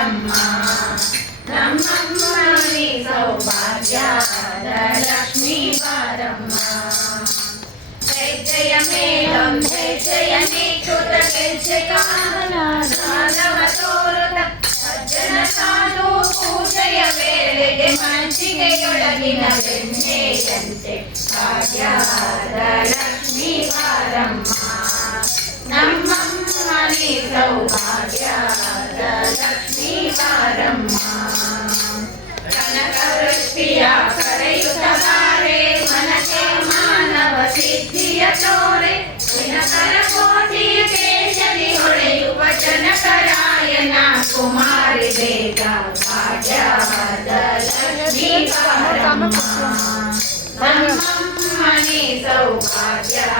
ಬಾರಮ್ಮ ನಮ್ಮಮ್ಮ ನೀ ಸೌಭಾಗ್ಯದ ಲಕ್ಷ್ಮೀ ಬಾರಮ್ಮ ಹೆಜ್ಜೆಯ ಮೇಲೊಂದು ಹೆಜ್ಜೆಯ ನೀಕುತ ಗೆಜ್ಜೆ ಕಾಲ ನಾದವ ತೋರುತ ಸಜ್ಜನ ಸಾಧು ಪೂಜೆಯ ವೇಳೆಗೆ ಮಂಚಿಗೆಯೊಳಗಿನ ಬೆಣ್ಣೆಯಂತೆ ಭಾಗ್ಯದ ಲಕ್ಷ್ಮೀ ಬಾರಮ್ಮ ನಮ್ಮಮ್ಮ ನೀ ಸೌಭಾಗ್ಯದ ಲಕ್ಷ್ಮೀ ಬಾರಮ್ಮ ಕನಕ ವೃಷ್ಟಿಯ ಕರೆಯುತ್ತ ಬಾರೆ ಮನಕ್ಕೆ ಮಾನವ ಸಿದ್ಧಿಯ ತೋರೆ ದಿನಕರ ಕೋಟಿಯ ಕೇಶದಿ ಹೊಳೆಯುವ ಜನಕರಾಯನ ಕುಮಾರಿ ಬೇಗ ಭಾಗ್ಯದ ಲಕ್ಷ್ಮೀ ಬಾರಮ್ಮ ನಮ್ಮಮ್ಮ ನೀ ಸೌಭಾಗ್ಯದ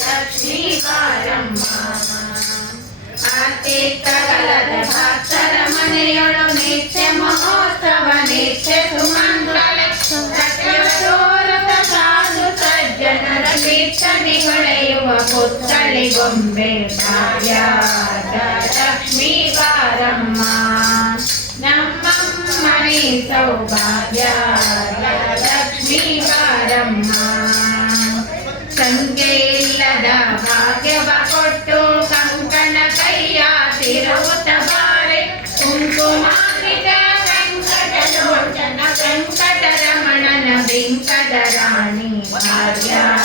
ಲಕ್ಷ್ಮೀ ಬಾರಮ್ಮ ಅತಿಥಿಗಳದ ಭಕ್ತರ ಮನೆಯೊಳು ನಿತ್ಯ ಮಹೋತ್ಸವ ನಿತ್ಯ ಸುಮಂಗಳ ತೋರುತ ಸಾಧು ಸಜ್ಜನರ ಕೀರ್ತನೆ ಹೊಳೆಯುವ ಪುತ್ಥಳಿ ಗೊಂಬೆ ಭಾಗ್ಯದ ಲಕ್ಷ್ಮೀ ಬಾರಮ್ಮ ನಮ್ಮಮ್ಮ ನೀ ಸೌಭಾಗ್ಯದ ಲಕ್ಷ್ಮೀ ಬಾರಮ್ಮ ಸಂಖ್ಯೆ ಇಲ್ಲದ ಭಾಗ್ಯವ ಕೊಟ್ಟು ಕಂಕಣ ಕೈಯ ತಿರುವುತ ಬಾರೆ ಕುಂಕುಮಾಂಬಿಕ ವೆಂಕಟಲೋಚನ ವೆಂಕಟರಮಣನ ಬಿಂಕದ ರಾಣಿ ಭಾಗ್ಯದ